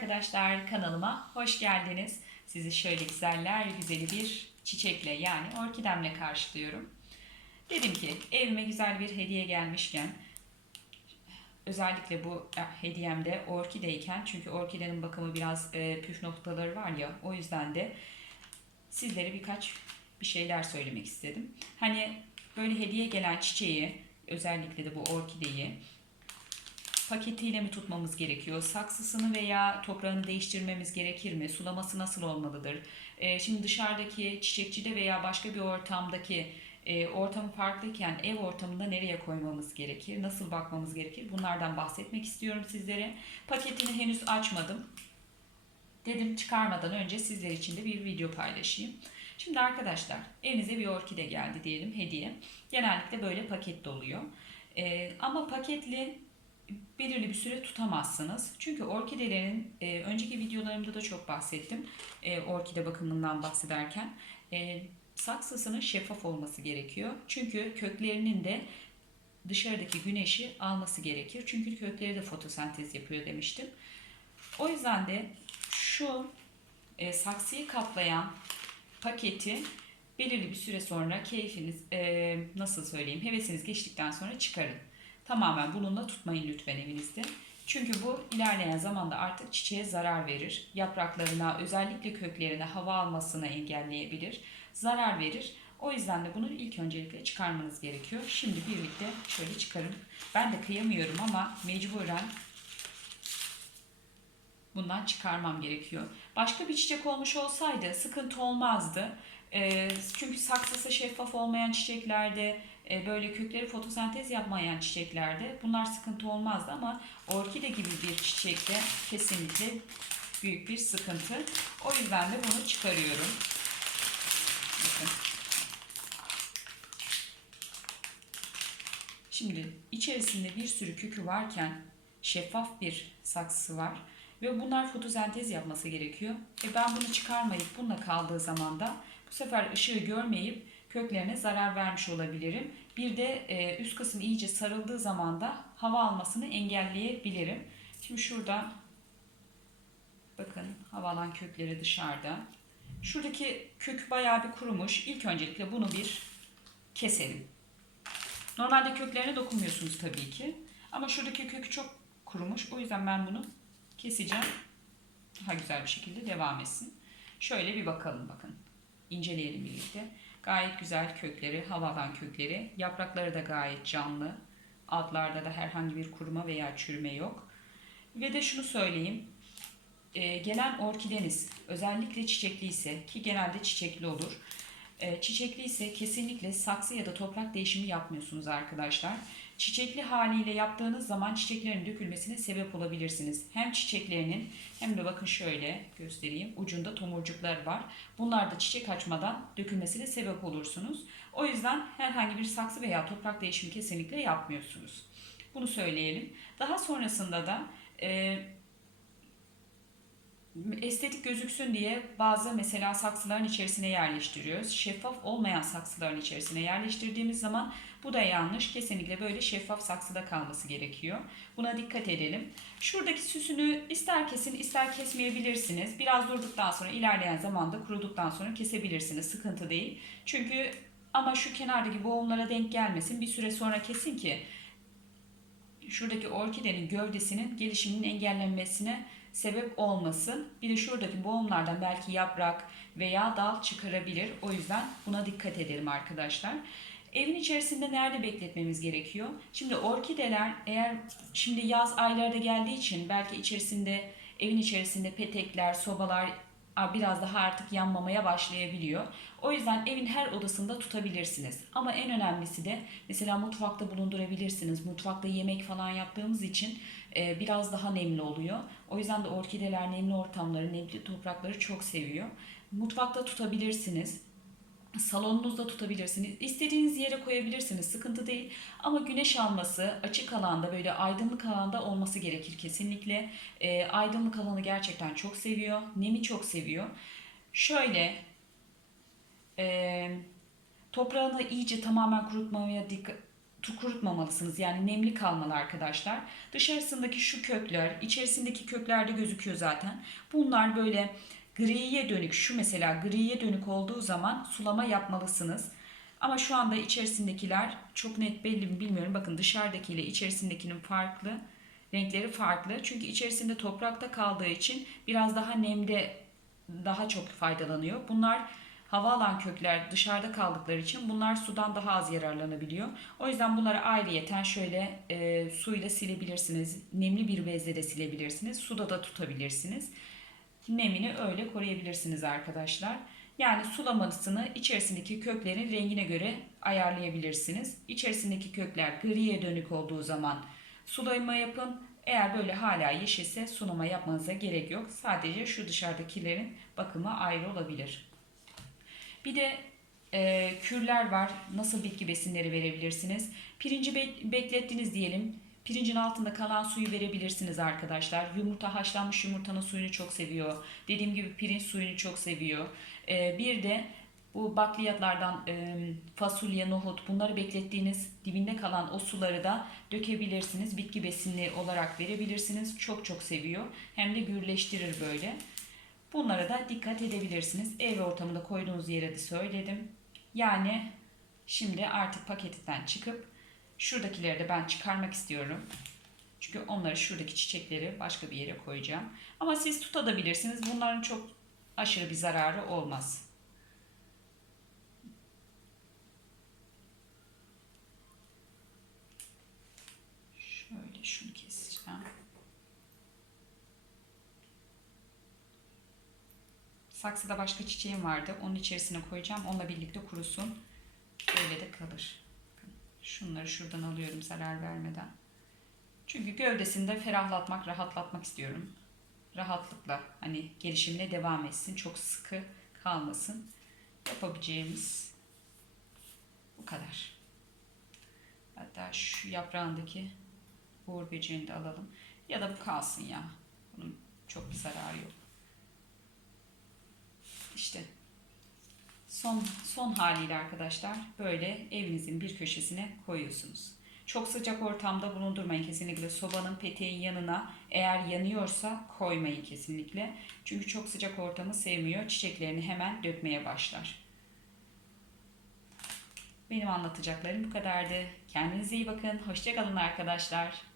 arkadaşlar kanalıma hoş geldiniz. Sizi şöyle güzeller güzeli bir çiçekle yani orkidemle karşılıyorum. Dedim ki evime güzel bir hediye gelmişken özellikle bu hediyemde orkideyken çünkü orkidenin bakımı biraz e, püf noktaları var ya o yüzden de sizlere birkaç bir şeyler söylemek istedim. Hani böyle hediye gelen çiçeği özellikle de bu orkideyi paketiyle mi tutmamız gerekiyor? Saksısını veya toprağını değiştirmemiz gerekir mi? Sulaması nasıl olmalıdır? Ee, şimdi dışarıdaki çiçekçide veya başka bir ortamdaki e, ortamı farklıyken ev ortamında nereye koymamız gerekir? Nasıl bakmamız gerekir? Bunlardan bahsetmek istiyorum sizlere. Paketini henüz açmadım. Dedim çıkarmadan önce sizler için de bir video paylaşayım. Şimdi arkadaşlar evinize bir orkide geldi diyelim hediye. Genellikle böyle paketli oluyor. Ee, ama paketli belirli bir süre tutamazsınız. Çünkü orkidelerin e, önceki videolarımda da çok bahsettim. E, orkide bakımından bahsederken e, saksısının şeffaf olması gerekiyor. Çünkü köklerinin de dışarıdaki güneşi alması gerekir. Çünkü kökleri de fotosentez yapıyor demiştim. O yüzden de şu e, saksıyı kaplayan paketi belirli bir süre sonra keyfiniz e, nasıl söyleyeyim hevesiniz geçtikten sonra çıkarın. Tamamen bununla tutmayın lütfen evinizde. Çünkü bu ilerleyen zamanda artık çiçeğe zarar verir. Yapraklarına, özellikle köklerine hava almasını engelleyebilir. Zarar verir. O yüzden de bunu ilk öncelikle çıkarmanız gerekiyor. Şimdi birlikte şöyle çıkarın. Ben de kıyamıyorum ama mecburen bundan çıkarmam gerekiyor. Başka bir çiçek olmuş olsaydı sıkıntı olmazdı. E, çünkü saksısı şeffaf olmayan çiçeklerde böyle kökleri fotosentez yapmayan çiçeklerde bunlar sıkıntı olmazdı ama orkide gibi bir çiçekte kesinlikle büyük bir sıkıntı. O yüzden de bunu çıkarıyorum. Bakın. Şimdi içerisinde bir sürü kökü varken şeffaf bir saksısı var ve bunlar fotosentez yapması gerekiyor. E ben bunu çıkarmayıp bununla kaldığı zaman da bu sefer ışığı görmeyip köklerine zarar vermiş olabilirim. Bir de e, üst kısım iyice sarıldığı zaman da hava almasını engelleyebilirim. Şimdi şurada bakın hava alan kökleri dışarıda. Şuradaki kök bayağı bir kurumuş. İlk öncelikle bunu bir keselim. Normalde köklerine dokunmuyorsunuz tabii ki. Ama şuradaki kökü çok kurumuş. O yüzden ben bunu keseceğim. Daha güzel bir şekilde devam etsin. Şöyle bir bakalım bakın. İnceleyelim birlikte. Gayet güzel kökleri, havadan kökleri. Yaprakları da gayet canlı. Altlarda da herhangi bir kuruma veya çürüme yok. Ve de şunu söyleyeyim. Ee, gelen orkideniz özellikle çiçekli ise ki genelde çiçekli olur. Ee, çiçekli ise kesinlikle saksı ya da toprak değişimi yapmıyorsunuz arkadaşlar. Çiçekli haliyle yaptığınız zaman çiçeklerin dökülmesine sebep olabilirsiniz. Hem çiçeklerinin hem de bakın şöyle göstereyim ucunda tomurcuklar var. Bunlar da çiçek açmadan dökülmesine sebep olursunuz. O yüzden herhangi bir saksı veya toprak değişimi kesinlikle yapmıyorsunuz. Bunu söyleyelim. Daha sonrasında da e, estetik gözüksün diye bazı mesela saksıların içerisine yerleştiriyoruz. Şeffaf olmayan saksıların içerisine yerleştirdiğimiz zaman bu da yanlış. Kesinlikle böyle şeffaf saksıda kalması gerekiyor. Buna dikkat edelim. Şuradaki süsünü ister kesin ister kesmeyebilirsiniz. Biraz durduktan sonra ilerleyen zamanda kuruduktan sonra kesebilirsiniz. Sıkıntı değil. Çünkü ama şu kenardaki boğumlara denk gelmesin. Bir süre sonra kesin ki şuradaki orkidenin gövdesinin gelişiminin engellenmesine sebep olmasın. Bir de şuradaki boğumlardan belki yaprak veya dal çıkarabilir. O yüzden buna dikkat edelim arkadaşlar. Evin içerisinde nerede bekletmemiz gerekiyor? Şimdi orkideler eğer şimdi yaz aylarda geldiği için belki içerisinde evin içerisinde petekler, sobalar biraz daha artık yanmamaya başlayabiliyor. O yüzden evin her odasında tutabilirsiniz. Ama en önemlisi de mesela mutfakta bulundurabilirsiniz. Mutfakta yemek falan yaptığımız için e, biraz daha nemli oluyor. O yüzden de orkideler nemli ortamları, nemli toprakları çok seviyor. Mutfakta tutabilirsiniz. Salonunuzda tutabilirsiniz. İstediğiniz yere koyabilirsiniz. Sıkıntı değil. Ama güneş alması açık alanda böyle aydınlık alanda olması gerekir kesinlikle. E, aydınlık alanı gerçekten çok seviyor. Nemi çok seviyor. Şöyle e, toprağını iyice tamamen kurutmamaya dikkat kurutmamalısınız. Yani nemli kalmalı arkadaşlar. Dışarısındaki şu kökler, içerisindeki köklerde gözüküyor zaten. Bunlar böyle griye dönük, şu mesela griye dönük olduğu zaman sulama yapmalısınız. Ama şu anda içerisindekiler çok net belli mi bilmiyorum. Bakın dışarıdakiyle içerisindekinin farklı. Renkleri farklı. Çünkü içerisinde toprakta kaldığı için biraz daha nemde daha çok faydalanıyor. Bunlar hava alan kökler dışarıda kaldıkları için bunlar sudan daha az yararlanabiliyor. O yüzden bunları ayrıyeten şöyle e, suyla silebilirsiniz. Nemli bir bezle de silebilirsiniz. Suda da tutabilirsiniz. Nemini öyle koruyabilirsiniz arkadaşlar. Yani sulamasını içerisindeki köklerin rengine göre ayarlayabilirsiniz. İçerisindeki kökler griye dönük olduğu zaman sulama yapın. Eğer böyle hala yeşilse sulama yapmanıza gerek yok. Sadece şu dışarıdakilerin bakımı ayrı olabilir. Bir de e, kürler var. Nasıl bitki besinleri verebilirsiniz? Pirinci be- beklettiniz diyelim. Pirincin altında kalan suyu verebilirsiniz arkadaşlar. Yumurta haşlanmış yumurtanın suyunu çok seviyor. Dediğim gibi pirinç suyunu çok seviyor. E, bir de bu bakliyatlardan e, fasulye, nohut bunları beklettiğiniz dibinde kalan o suları da dökebilirsiniz. Bitki besinli olarak verebilirsiniz. Çok çok seviyor. Hem de gürleştirir böyle. Bunlara da dikkat edebilirsiniz. Ev ortamında koyduğunuz yere de söyledim. Yani şimdi artık paketten çıkıp şuradakileri de ben çıkarmak istiyorum. Çünkü onları şuradaki çiçekleri başka bir yere koyacağım. Ama siz tutabilirsiniz. Bunların çok aşırı bir zararı olmaz. Şöyle şunu keseceğim. Saksıda başka çiçeğim vardı. Onun içerisine koyacağım. Onunla birlikte kurusun. Öyle de kalır. Şunları şuradan alıyorum zarar vermeden. Çünkü gövdesinde ferahlatmak, rahatlatmak istiyorum. Rahatlıkla hani gelişimine devam etsin. Çok sıkı kalmasın. Yapabileceğimiz bu kadar. Hatta şu yaprağındaki uğur böceğini de alalım. Ya da bu kalsın ya. Bunun çok bir zararı yok. İşte son son haliyle arkadaşlar böyle evinizin bir köşesine koyuyorsunuz. Çok sıcak ortamda bulundurmayın kesinlikle. Sobanın peteğin yanına eğer yanıyorsa koymayın kesinlikle. Çünkü çok sıcak ortamı sevmiyor. Çiçeklerini hemen dökmeye başlar. Benim anlatacaklarım bu kadardı. Kendinize iyi bakın. Hoşçakalın arkadaşlar.